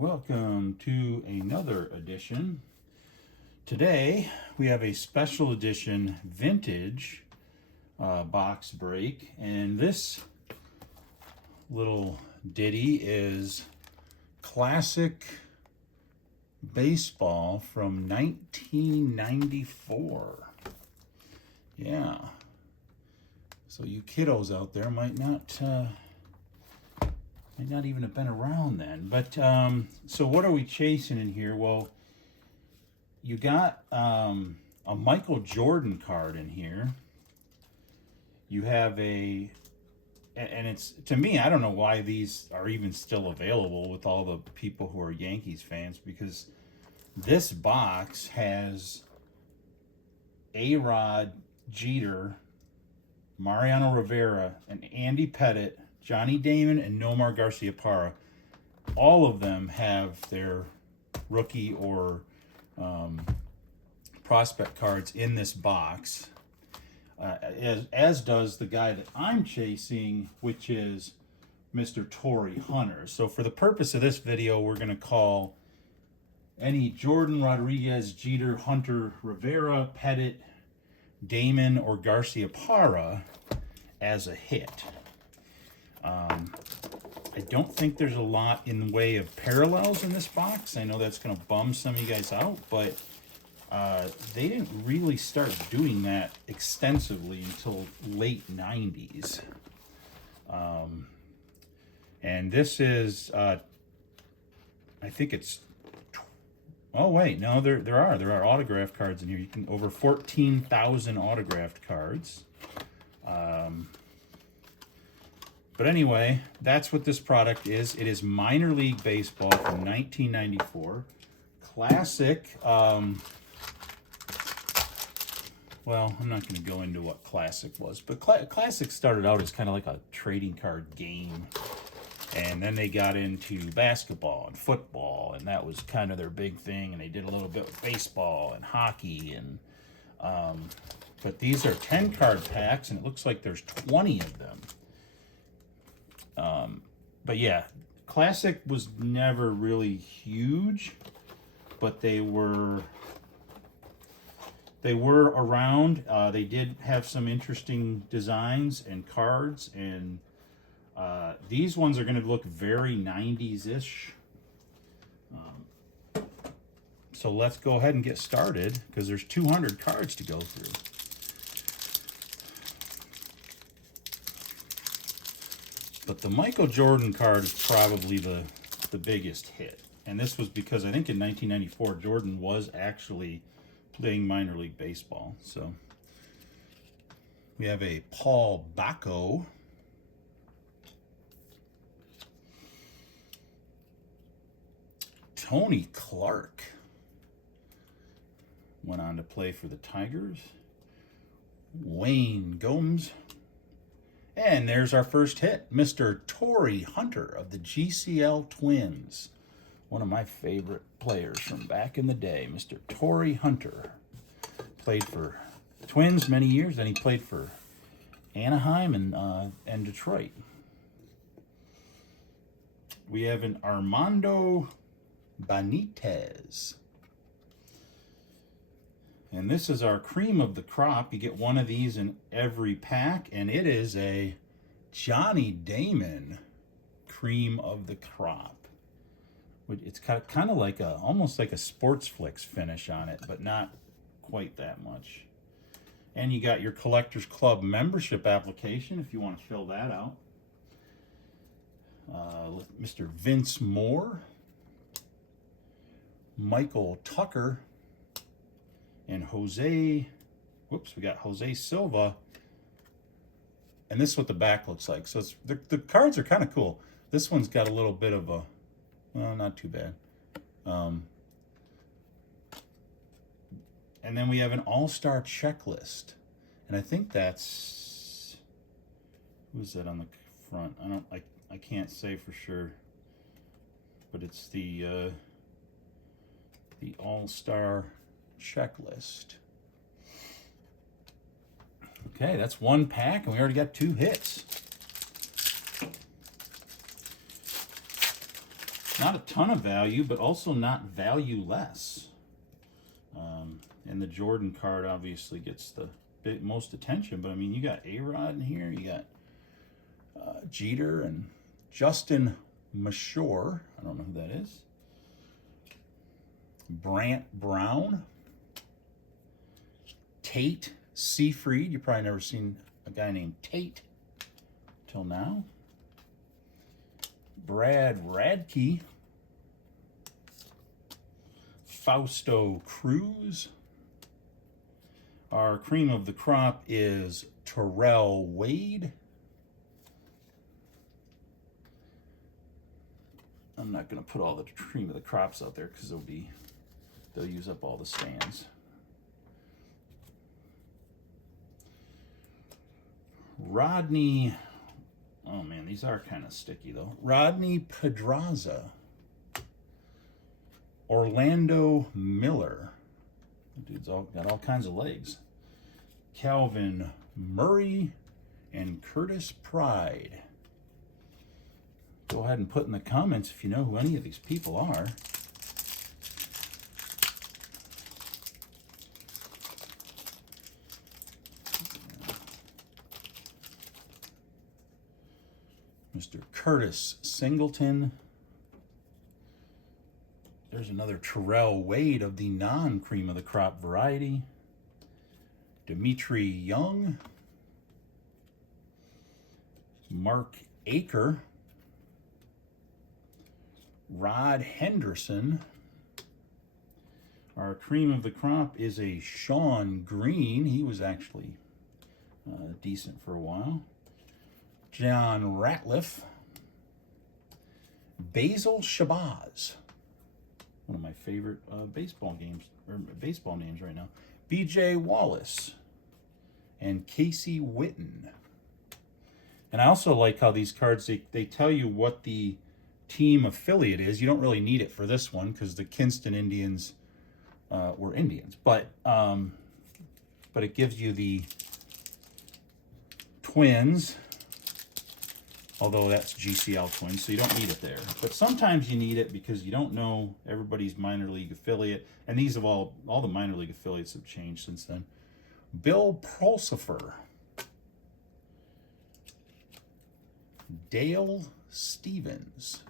Welcome to another edition. Today we have a special edition vintage box break, and this little ditty is classic baseball from 1994. Yeah. So you kiddos out there might not even have been around then. But so what are we chasing in here? Well, you got a Michael Jordan card in here. You have and it's, to me, I don't know why these are even still available with all the people who are Yankees fans, because this box has A-Rod, Jeter, Mariano Rivera, and Andy Pettitte, Johnny Damon, and Nomar Garciaparra. All of them have their rookie or prospect cards in this box, as does the guy that I'm chasing, which is Mr. Torrey Hunter. So for the purpose of this video, we're going to call any Jordan, Rodriguez, Jeter, Hunter, Rivera, Pettitte, Damon, or Garciaparra as a hit. I don't think there's a lot in the way of parallels in this box. I know that's going to bum some of you guys out, but they didn't really start doing that extensively until late 90s. And this is, I think it's, oh wait, no, there are autograph cards in here. You can, over 14,000 autographed cards. But anyway, that's what this product is. It is minor league baseball from 1994. Classic. Well, I'm not going to go into what Classic was, but Classic started out as kind of like a trading card game. And then they got into basketball and football, and that was kind of their big thing. And they did a little bit with baseball and hockey. And but these are 10 card packs, and it looks like there's 20 of them. But yeah, Classic was never really huge, but they were around. They did have some interesting designs and cards, and these ones are going to look very 90s-ish. So let's go ahead and get started, because there's 200 cards to go through. But the Michael Jordan card is probably the biggest hit. And this was because I think in 1994, Jordan was actually playing minor league baseball. So we have a Paul Bacco. Tony Clark went on to play for the Tigers. Wayne Gomes. And there's our first hit, Mr. Torrey Hunter of the GCL Twins. One of my favorite players from back in the day, Mr. Torrey Hunter. Played for the Twins many years, then he played for Anaheim and Detroit. We have an Armando Benitez. And this is our cream of the crop. You get one of these in every pack, and it is a Johnny Damon cream of the crop. It's kind of like almost like a Sports Flicks finish on it, but not quite that much. And you got your Collectors Club membership application if you want to fill that out. Mr. Vince Moore, Michael Tucker, and we got Jose Silva. And this is what the back looks like. So the cards are kind of cool. This one's got a little bit of a, well, not too bad. And then we have an all-star checklist. And I think that's, who's that on the front? I can't say for sure. But it's the all-star checklist. Okay, that's one pack, and we already got 2 hits. Not a ton of value, but also not valueless. And the Jordan card obviously gets the most attention, but I mean, you got A-Rod in here, you got Jeter and Justin Mashore. I don't know who that is. Brant Brown. Tate Seafried. You've probably never seen a guy named Tate till now. Brad Radke. Fausto Cruz. Our cream of the crop is Terrell Wade. I'm not going to put all the cream of the crops out there because they'll use up all the stands. Rodney, oh man, these are kind of sticky though. Rodney Pedraza. Orlando Miller. Dude's got all kinds of legs. Calvin Murray and Curtis Pride. Go ahead and put in the comments if you know who any of these people are. Mr. Curtis Singleton. There's another Terrell Wade of the non-cream of the crop variety. Dimitri Young. Mark Aker. Rod Henderson. Our cream of the crop is a Sean Green. He was actually decent for a while. John Ratliff. Basil Shabazz. One of my favorite baseball names right now. B.J. Wallace and Casey Witten. And I also like how these cards, they tell you what the team affiliate is. You don't really need it for this one because the Kinston Indians were Indians. But it gives you the Twins, although that's GCL Twins, so you don't need it there. But sometimes you need it because you don't know everybody's minor league affiliate. And these have all the minor league affiliates have changed since then. Bill Pulsifer. Dale Stevens.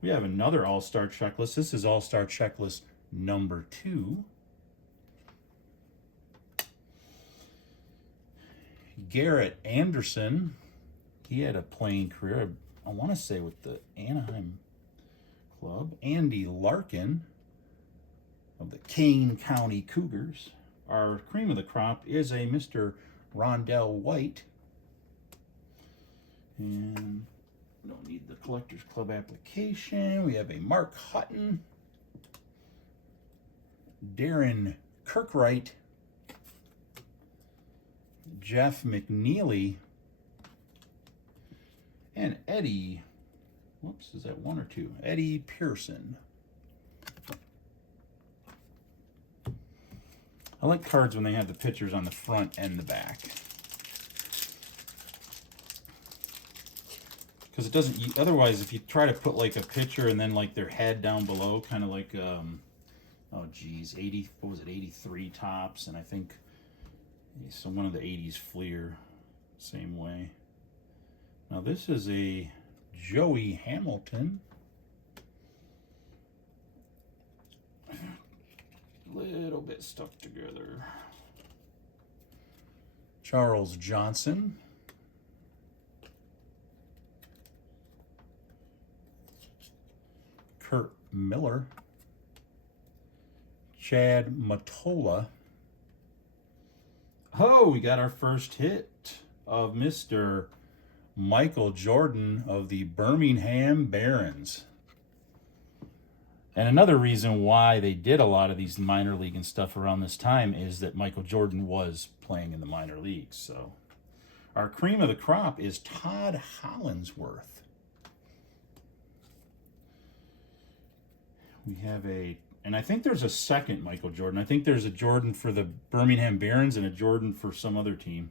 We have another All-Star checklist. This is All-Star checklist number 2. Garrett Anderson. He had a playing career, I want to say, with the Anaheim club. Andy Larkin of the Kane County Cougars. Our cream of the crop is a Mr. Rondell White. And we don't need the Collectors Club application. We have a Mark Hutton. Darren Kirkwright. Jeff McNeely. And Eddie, whoops, is that 1 or 2? Eddie Pearson. I like cards when they have the pictures on the front and the back. Because it doesn't, otherwise if you try to put like a picture and then like their head down below, kind of like, oh geez, 83 tops, and I think so one of the 80s Fleer, same way. Now this is a Joey Hamilton. A little bit stuck together. Charles Johnson. Kurt Miller. Chad Matola. Oh, we got our first hit of Mr. Michael Jordan of the Birmingham Barons. And another reason why they did a lot of these minor league and stuff around this time is that Michael Jordan was playing in the minor leagues. So our cream of the crop is Todd Hollinsworth. We have and I think there's a second Michael Jordan. I think there's a Jordan for the Birmingham Barons and a Jordan for some other team.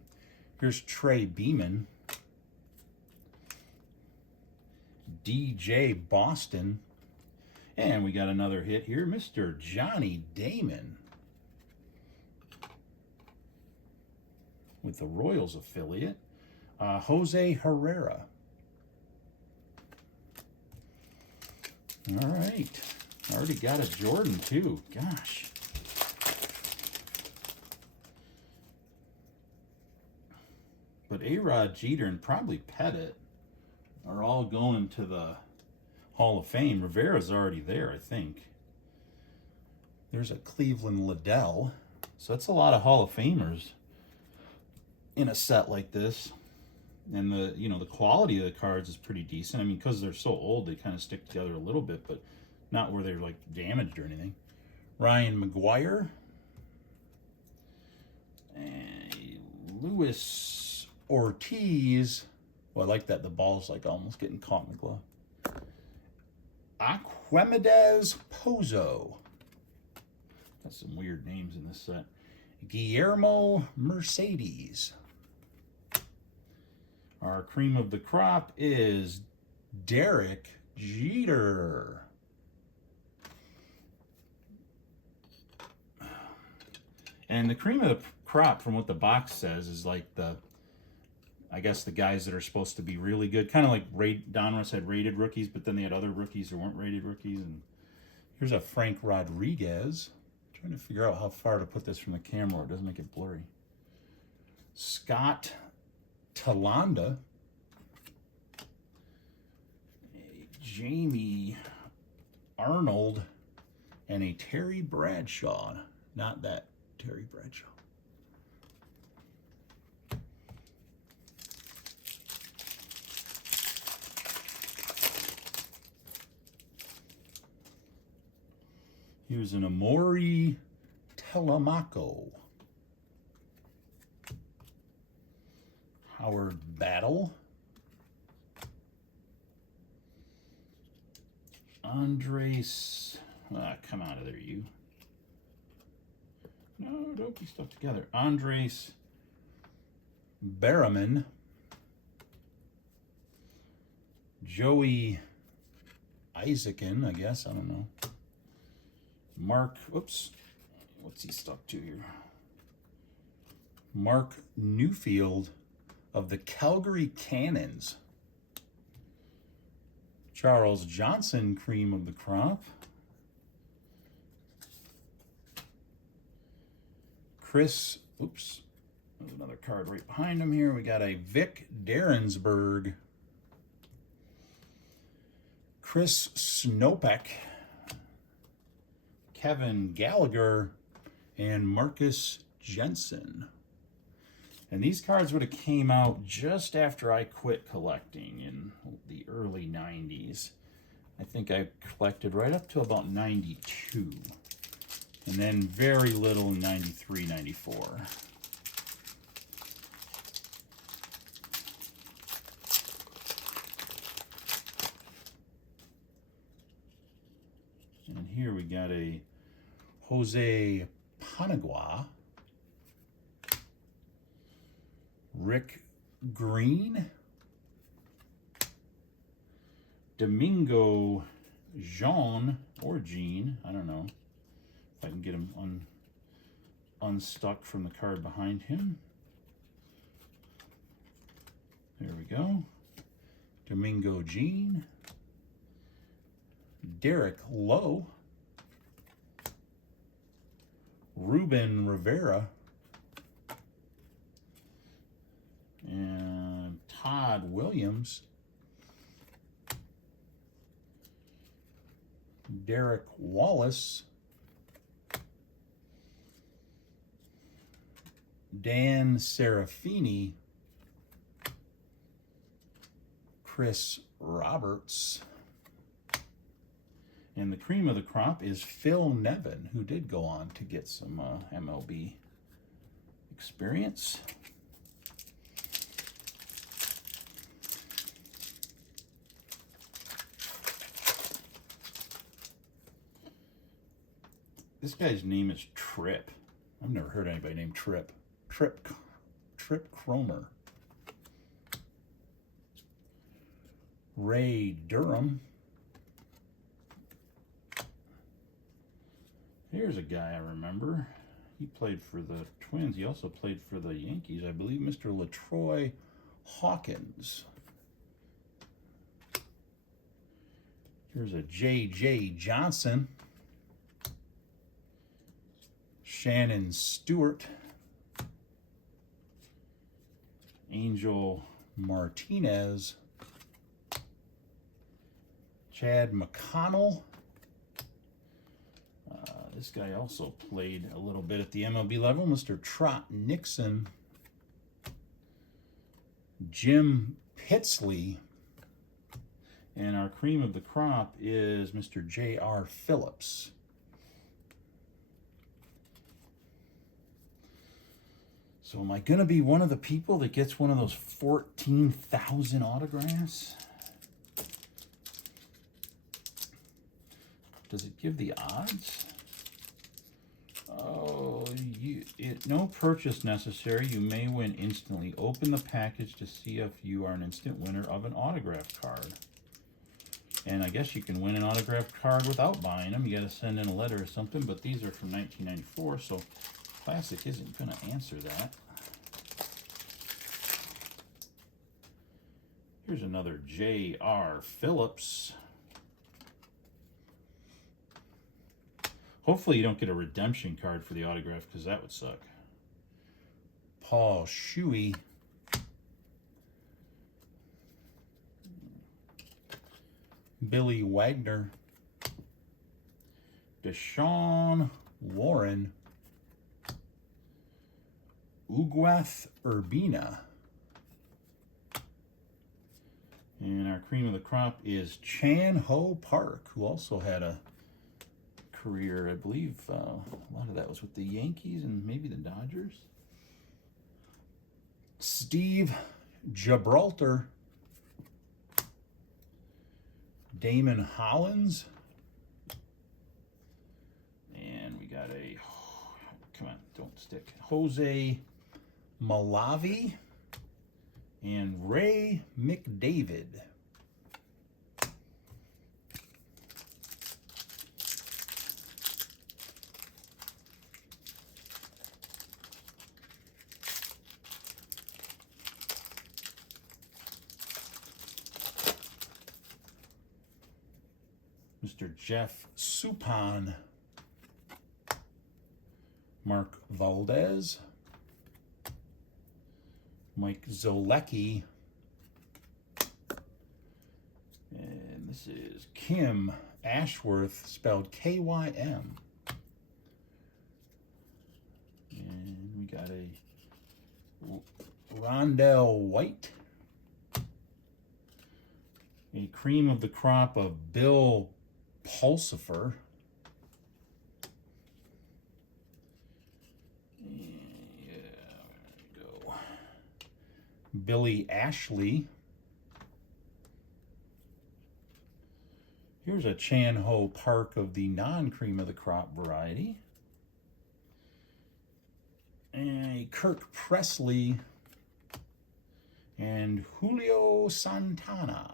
Here's Trey Beeman. DJ Boston. And we got another hit here, Mr. Johnny Damon with the Royals affiliate. Jose Herrera. All right. I already got a Jordan, too. Gosh. But A-Rod, Jeter, and probably Pettit are all going to the Hall of Fame. Rivera's already there, I think. There's a Cleveland Liddell. So that's a lot of Hall of Famers in a set like this. And the quality of the cards is pretty decent. I mean, because they're so old, they kind of stick together a little bit, but not where they're like damaged or anything. Ryan McGuire. And Luis Ortiz. Well, I like that the ball's like almost getting caught in the glove. Aquemedez Pozo. Got some weird names in this set. Guillermo Mercedes. Our cream of the crop is Derek Jeter. And the cream of the crop, from what the box says, is like I guess the guys that are supposed to be really good. Kind of like Donruss had rated rookies, but then they had other rookies who weren't rated rookies. And here's a Frank Rodriguez. I'm trying to figure out how far to put this from the camera. It doesn't make it blurry. Scott Talanda. Jamie Arnold. And a Terry Bradshaw. Not that Terry Bradshaw. Here's an Amori Telemaco. Howard Battle. Andres. Come out of there, you. No, don't be stuck together. Andres Berriman. Joey Isaacson, I guess. I don't know. Mark, whoops, what's he stuck to here? Mark Newfield of the Calgary Cannons. Charles Johnson, cream of the crop. Chris, oops, there's another card right behind him here. We got a Vic Derensburg. Chris Snopek. Kevin Gallagher, and Marcus Jensen. And these cards would have came out just after I quit collecting in the early 90s. I think I collected right up to about 92. And then very little in 93, 94. And here we got a Jose Panagua, Rick Green, Domingo Jean, or Jean, I don't know if I can get him unstuck from the card behind him. There we go. Domingo Jean. Derek Lowe. Ruben Rivera. And Todd Williams. Derek Wallace. Dan Serafini. Chris Roberts. And the cream of the crop is Phil Nevin, who did go on to get some MLB experience. This guy's name is Trip. I've never heard anybody named Trip. Trip Cromer. Ray Durham. Here's a guy I remember. He played for the Twins. He also played for the Yankees, I believe, Mr. LaTroy Hawkins. Here's a J.J. Johnson. Shannon Stewart. Angel Martinez. Chad McConnell. This guy also played a little bit at the MLB level. Mr. Trot Nixon. Jim Pitsley. And our cream of the crop is Mr. J.R. Phillips. So am I going to be one of the people that gets one of those 14,000 autographs? Does it give the odds? Oh, no purchase necessary. You may win instantly. Open the package to see if you are an instant winner of an autograph card. And I guess you can win an autographed card without buying them. You got to send in a letter or something, but these are from 1994, so plastic isn't going to answer that. Here's another J.R. Phillips. Hopefully you don't get a redemption card for the autograph, because that would suck. Paul Shuey. Billy Wagner. Deshaun Warren. Uguath Urbina. And our cream of the crop is Chan Ho Park, who also had a career, I believe, a lot of that was with the Yankees and maybe the Dodgers. Steve Gibraltar. Damon Hollins. And we got a, come on, don't stick, Jose Malavi. And Ray McDavid. Mr. Jeff Suppan. Mark Valdez. Mike Zolecki. And this is Kim Ashworth, spelled K-Y-M. And we got a Rondell White. A cream of the crop of Bill Pulsifer. Billy Ashley. Here's a Chan Ho Park of the non-cream of the crop variety. And a Kirk Presley and Julio Santana.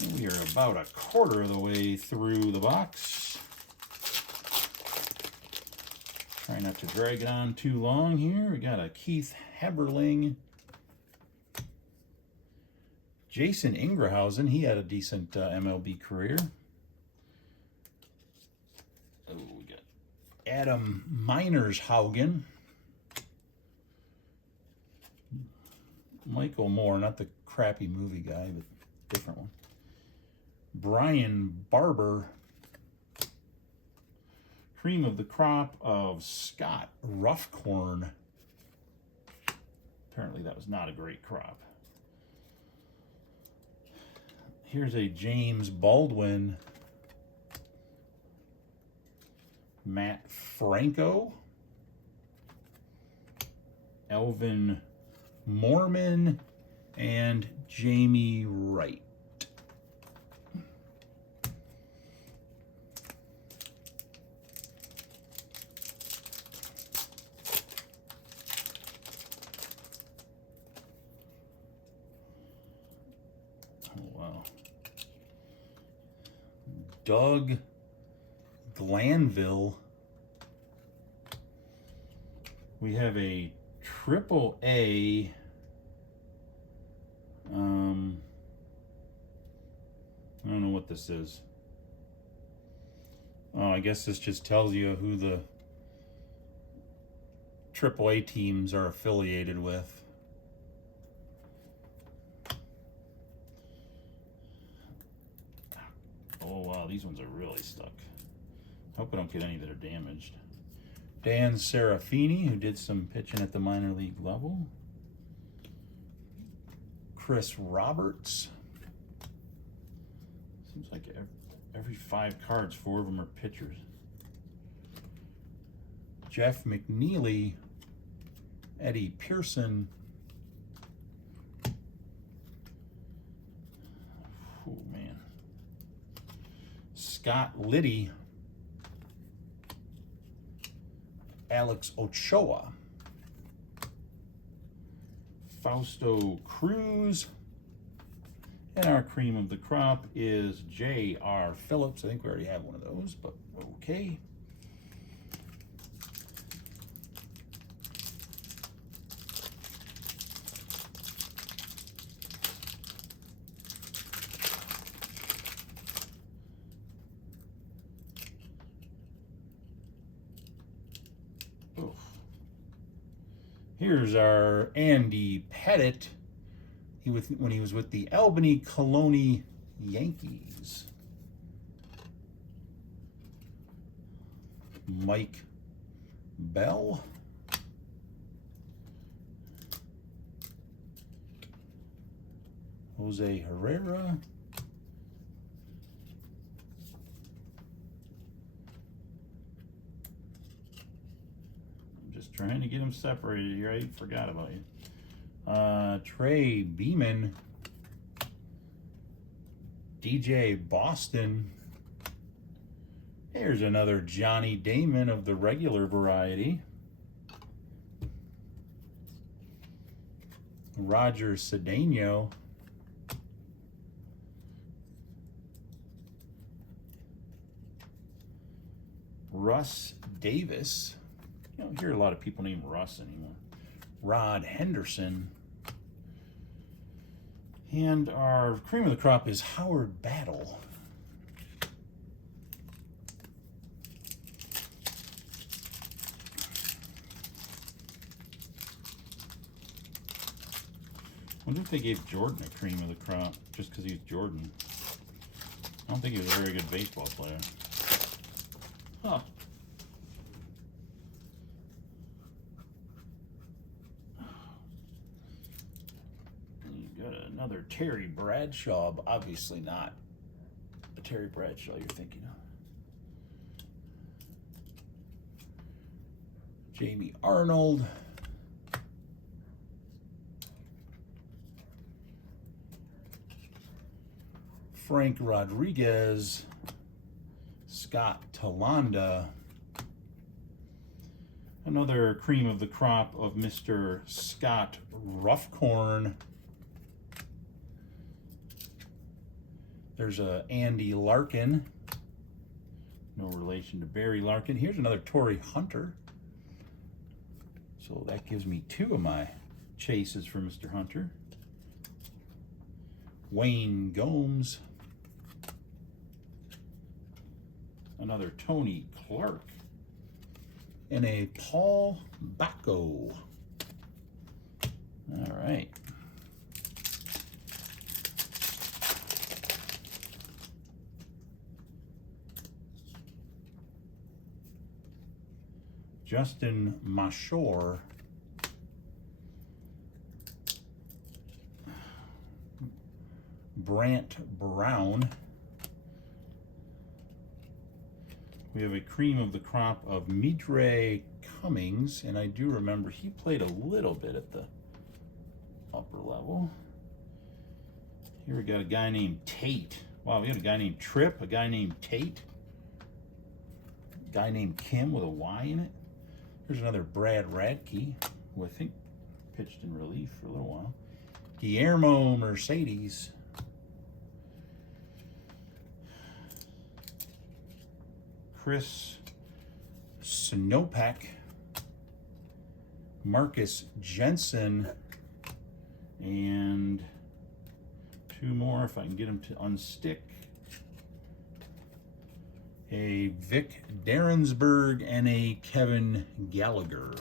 And we are about a quarter of the way through the box. Try not to drag it on too long here. We got a Keith Heberling. Jason Ingrahausen, he had a decent MLB career. Oh, we got Adam Minershaugen. Michael Moore, not the crappy movie guy, but different one. Brian Barber. Cream of the crop of Scott Ruffcorn. Apparently that was not a great crop. Here's a James Baldwin. Matt Franco. Elvin Mormon. And Jamie Wright. Doug Glanville. We have a triple A. I don't know what this is. Oh, I guess this just tells you who the triple A teams are affiliated with. Oh, wow, these ones are really stuck. Hope I don't get any that are damaged. Dan Serafini, who did some pitching at the minor league level. Chris Roberts. Seems like every 5 cards, 4 of them are pitchers. Jeff McNeely, Eddie Pearson. Oh, man. Scott Liddy. Alex Ochoa. Fausto Cruz. And our cream of the crop is J.R. Phillips. I think we already have one of those, but okay. Oof. Here's our Andy Pettit. When he was with the Albany Colony Yankees. Mike Bell. Jose Herrera. I'm just trying to get them separated here. I forgot about you. Trey Beeman, DJ Boston. Here's another Johnny Damon of the regular variety. Roger Cedeno. Russ Davis. You don't hear a lot of people named Russ anymore. Rod Henderson. And our cream of the crop is Howard Battle. I wonder if they gave Jordan a cream of the crop just because he's Jordan. I don't think he was a very good baseball player. Huh. Another Terry Bradshaw, but obviously not the Terry Bradshaw you're thinking of. Jamie Arnold. Frank Rodriguez. Scott Tolanda. Another cream of the crop of Mr. Scott Ruffcorn. There's a Andy Larkin. No relation to Barry Larkin. Here's another Torrey Hunter. So that gives me 2 of my chases for Mr. Hunter. Wayne Gomes. Another Tony Clark. And a Paul Bacco. All right. Justin Mashore. Brant Brown. We have a cream of the crop of Midre Cummings, and I do remember he played a little bit at the upper level. Here we got a guy named Tate. Wow, we got a guy named Tripp, a guy named Tate, a guy named Kim with a Y in it. Here's another Brad Radke, who I think pitched in relief for a little while. Guillermo Mercedes. Chris Snopek, Marcus Jensen, and two more if I can get them to unstick. A Vic Derensberg and a Kevin Gallagher.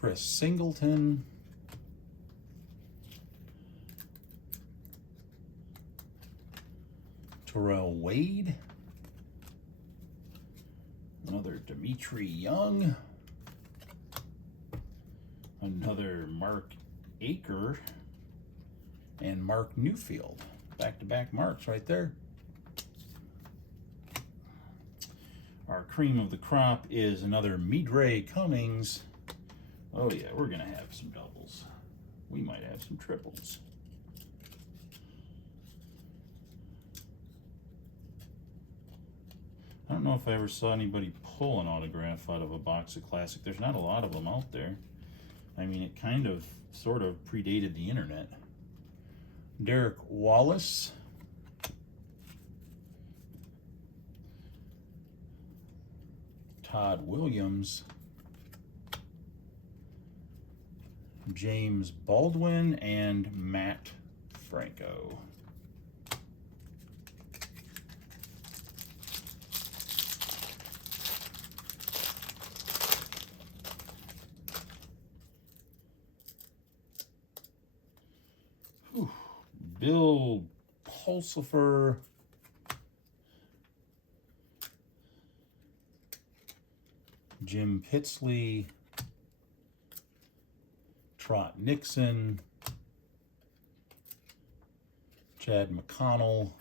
Chris Singleton. Terrell Wade. Another Dimitri Young. Another Mark Aker. And Mark Newfield. Back-to-back marks right there. Our cream of the crop is another Midre Cummings. Oh yeah, we're gonna have some doubles. We might have some triples. I don't know if I ever saw anybody pull an autograph out of a box of Classic. There's not a lot of them out there. I mean, it kind of, sort of predated the internet. Derek Wallace. Todd Williams. James Baldwin and Matt Franco. Whew. Bill Pulsifer. Jim Pitsley. Trot Nixon, Chad McConnell,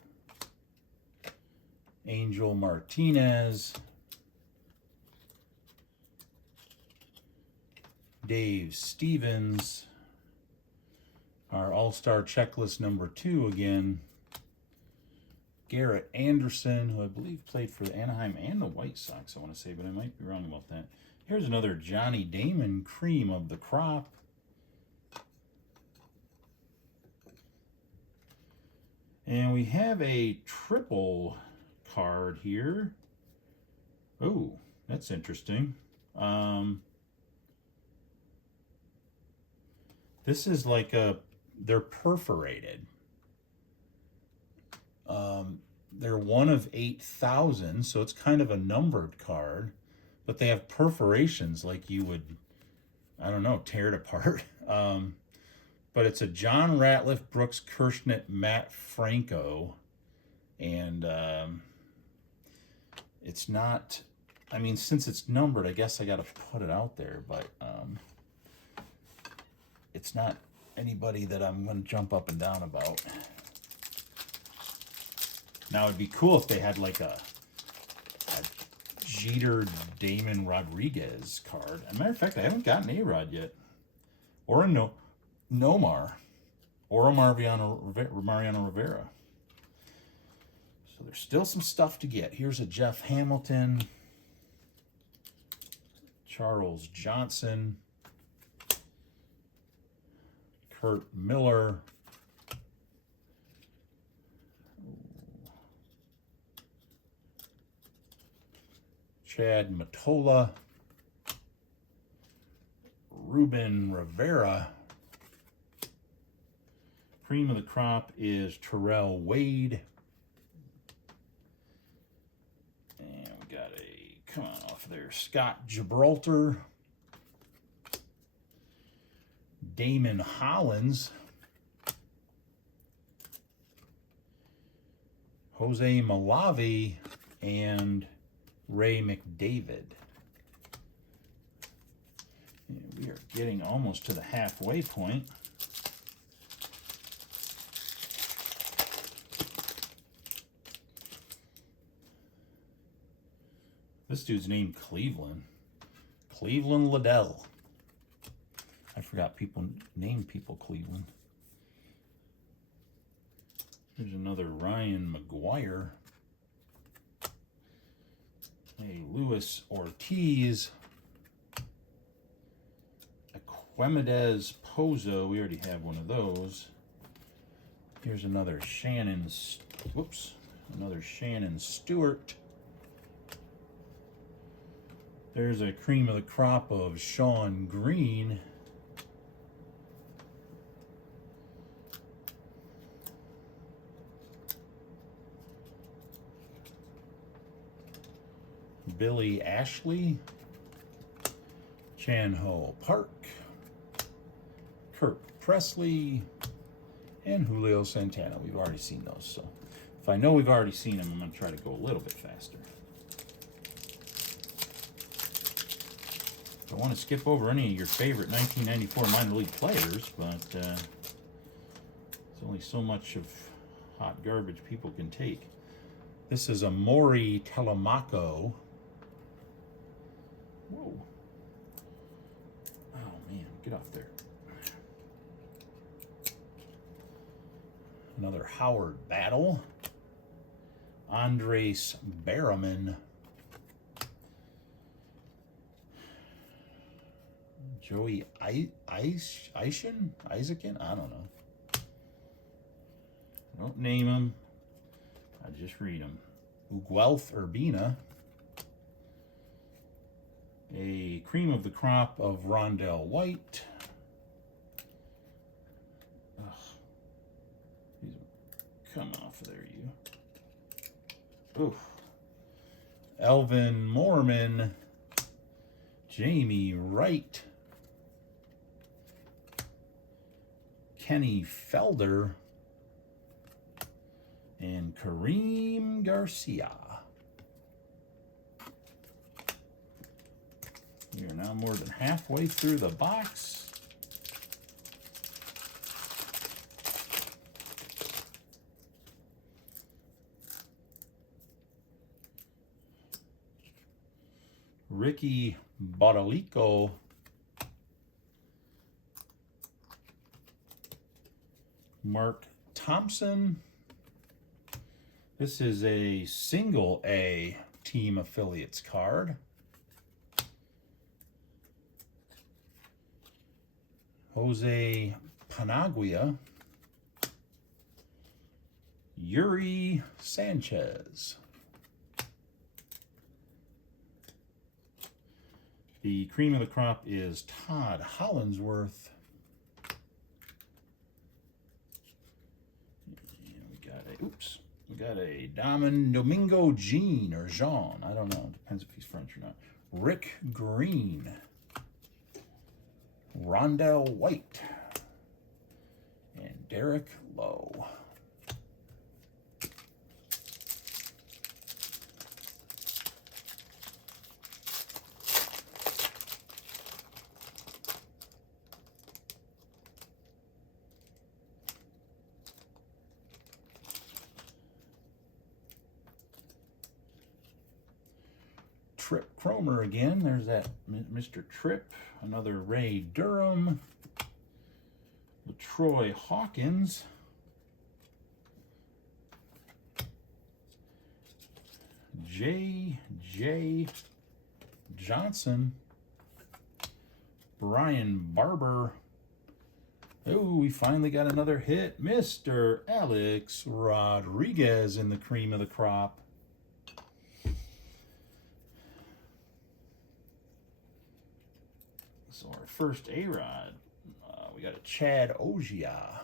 Angel Martinez, Dave Stevens, our All-Star Checklist number 2 again, Garrett Anderson, who I believe played for the Anaheim and the White Sox, I want to say, but I might be wrong about that. Here's another Johnny Damon cream of the crop. And we have a triple card here. Oh, that's interesting. This is like they're perforated. They're 1 of 8,000, so it's kind of a numbered card, but they have perforations like you would, I don't know, tear it apart. But it's a John Ratliff, Brooks Kirschnet, Matt Franco. And it's not, I mean, since it's numbered, I guess I got to put it out there. But it's not anybody that I'm going to jump up and down about. Now, it'd be cool if they had like a Jeter Damon Rodriguez card. As a matter of fact, I haven't gotten A-Rod yet. Or a Nomar, or a Mariano Rivera. So there's still some stuff to get. Here's a Jeff Hamilton, Charles Johnson, Kurt Miller, Chad Matola, Ruben Rivera. Cream of the crop is Terrell Wade. And we got a, come on off there, Scott Gibraltar. Damon Hollins. Jose Malavi and Ray McDavid. And we are getting almost to the halfway point. This dude's named Cleveland. Cleveland Liddell. I forgot people name people Cleveland. Here's another Ryan McGuire. A Luis Ortiz. Guimedez Pozo. We already have one of those. Here's another Shannon. Whoops. Another Shannon Stewart. There's a cream of the crop of Sean Green. Billy Ashley. Chan-Ho Park. Kirk Presley. And Julio Santana. We've already seen those, so if I know we've already seen them, I'm going to try to go a little bit faster. I want to skip over any of your favorite 1994 minor league players, but there's only so much of hot garbage people can take. This is a Maury Telemaco. Whoa. Oh, man. Get off there. Another Howard Battle. Andres Berriman. Joey Isaacson? I don't know. Don't name him. I just read them. Uguelth Urbina. A cream of the crop of Rondell White. Ugh. Come off of there, you. Oof. Elvin Mormon. Jamie Wright. Kenny Felder. And Kareem Garcia. We are now more than halfway through the box. Ricky Bodalico. Mark Thompson. This is a single A team affiliates card. Jose Panagua. Yuri Sanchez. The cream of the crop is Todd Hollinsworth. And we got a Domingo Jean or Jean. I don't know. Depends if he's French or not. Rick Green. Rondell White. And Derek Lowe. Trip Cromer again. There's that Mr. Tripp. Another Ray Durham. Troy Hawkins. J.J. Johnson. Brian Barber. Oh, we finally got another hit. Mr. Alex Rodriguez in the cream of the crop. So our first A-Rod, we got a Chad Ogia.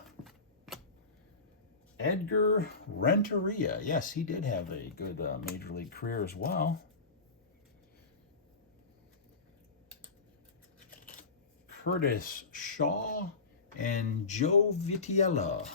Edgar Renteria. Yes, he did have a good Major League career as well. Curtis Shaw and Joe Vitiella.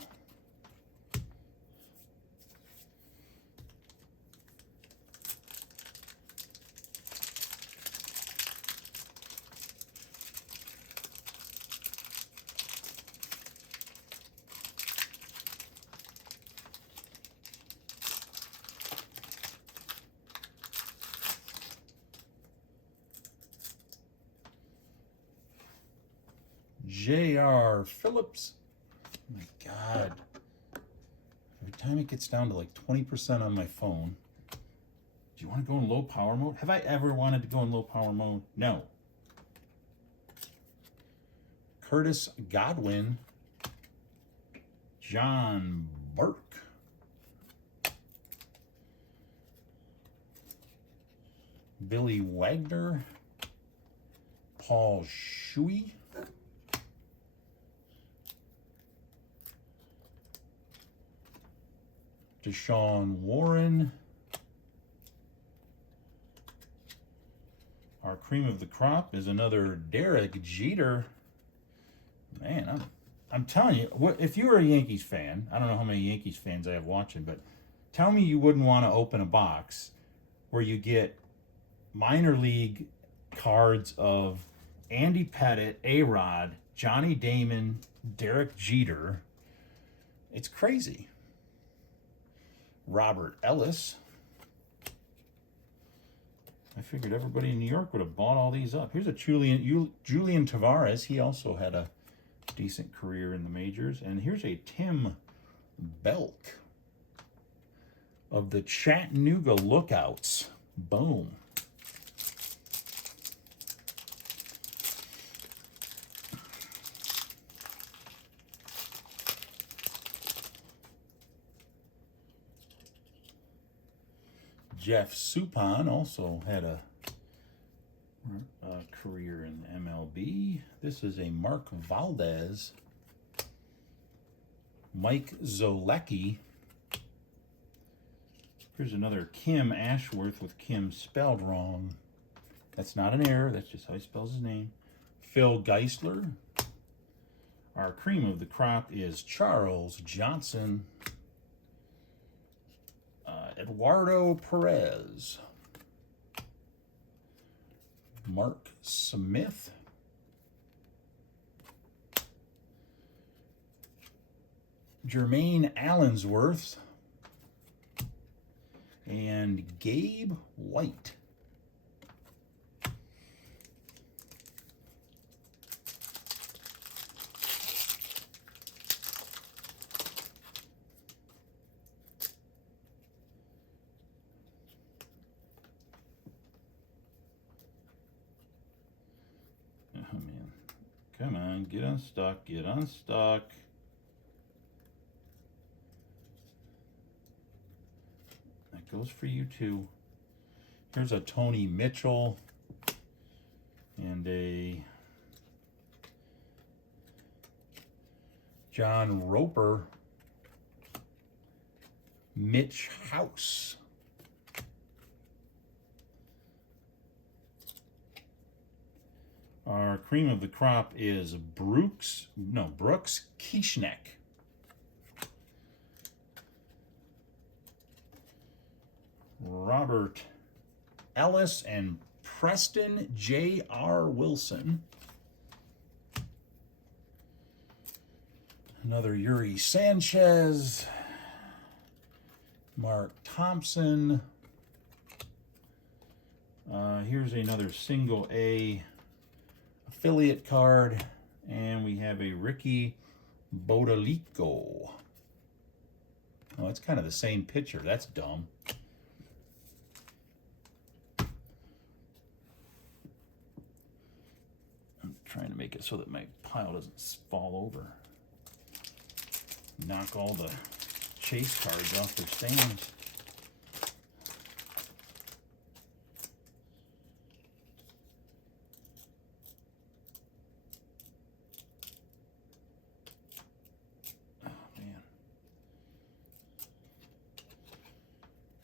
J.R. Phillips. Oh my God. Every time it gets down to like 20% on my phone. Do you want to go in low power mode? Have I ever wanted to go in low power mode? No. Curtis Godwin, John Burke, Billy Wagner, Paul Shuey, Deshaun Warren. Our cream of the crop is another Derek Jeter. Man, I'm telling you, if you were a Yankees fan, I don't know how many Yankees fans I have watching, but tell me you wouldn't want to open a box where you get minor league cards of Andy Pettitte, A-Rod, Johnny Damon, Derek Jeter. It's crazy. Robert Ellis. I figured everybody in New York would have bought all these up. Here's a Julian Tavares. He also had a decent career in the majors. And here's a Tim Belk of the Chattanooga Lookouts. Boom. Jeff Suppan also had a career in MLB. This is a Mark Valdez. Mike Zolecki. Here's another Kim Ashworth with Kim spelled wrong. That's not an error. That's just how he spells his name. Phil Geisler. Our cream of the crop is Charles Johnson. Eduardo Perez. Mark Smith. Jermaine Allensworth. And Gabe White. Oh man, come on, get unstuck, get unstuck. That goes for you too. Here's a Tony Mitchell and a John Roper. Mitch House. Our cream of the crop is Brooks Kieschneck. Robert Ellis and Preston J.R. Wilson. Another Yuri Sanchez. Mark Thompson. Here's another single A affiliate card, and we have a Ricky Bodalico. Oh, it's kind of the same picture. That's dumb. I'm trying to make it so that my pile doesn't fall over. Knock all the chase cards off their stands.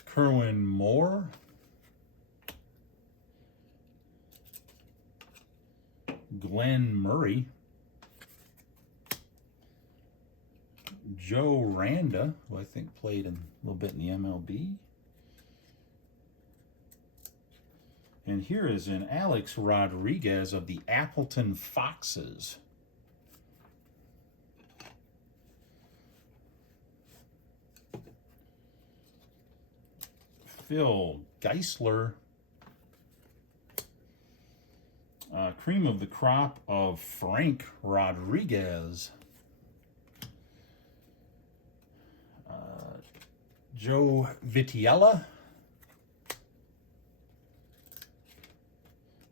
Kerwin Moore. Glenn Murray. Joe Randa, who I think played a little bit in the MLB. And here is an Alex Rodriguez of the Appleton Foxes. Phil Geisler. Cream of the crop of Frank Rodriguez. Joe Vitiella.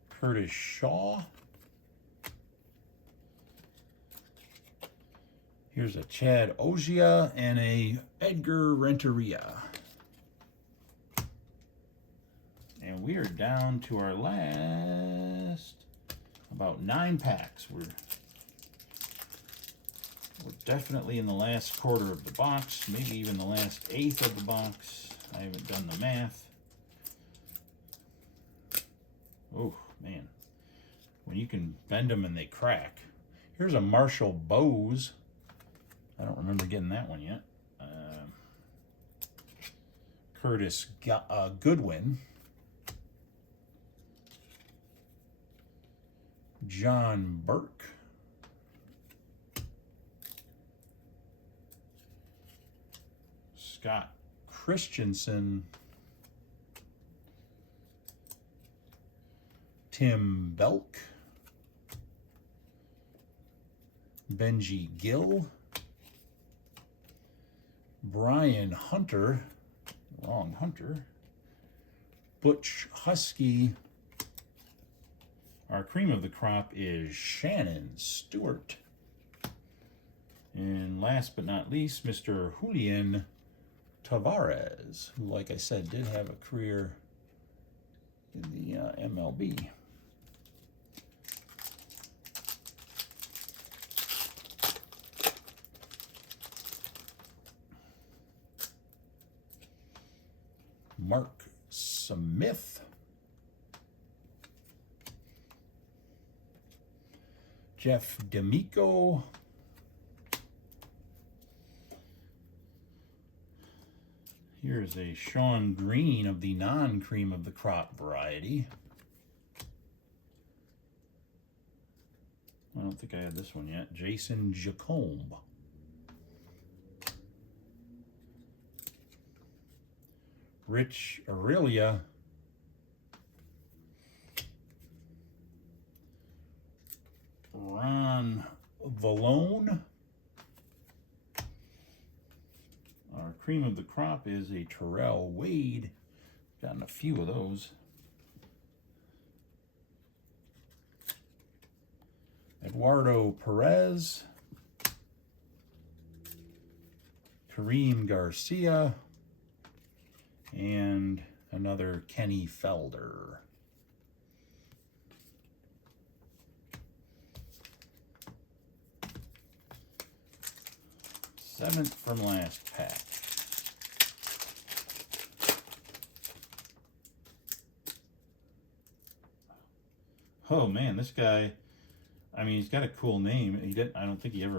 Curtis Shaw. Here's a Chad Ogia and a Edgar Renteria. And we are down to our last about 9 packs. We're definitely in the last quarter of the box, maybe even the last 1/8 of the box. I haven't done the math. Oh, man. When you can bend them and they crack. Here's a Marshall Bose. I don't remember getting that one yet. Curtis Goodwin. John Burke. Scott Christensen. Tim Belk. Benji Gill. Brian Hunter. Wrong Hunter. Butch Husky. Our cream of the crop is Shannon Stewart. And last but not least, Mr. Julian Tavares, who, like I said, did have a career in the MLB. Mark Smith. Jeff D'Amico. Here's a Sean Green of the non-cream of the crop variety. I don't think I had this one yet. Jason Jacombe. Rich Aurelia. Ron Valone. Our cream of the crop is a Terrell Wade. Gotten a few of those. Eduardo Perez. Kareem Garcia. And another Kenny Felder. Seventh from last pack. Oh man, this guy, I mean, he's got a cool name. I don't think he ever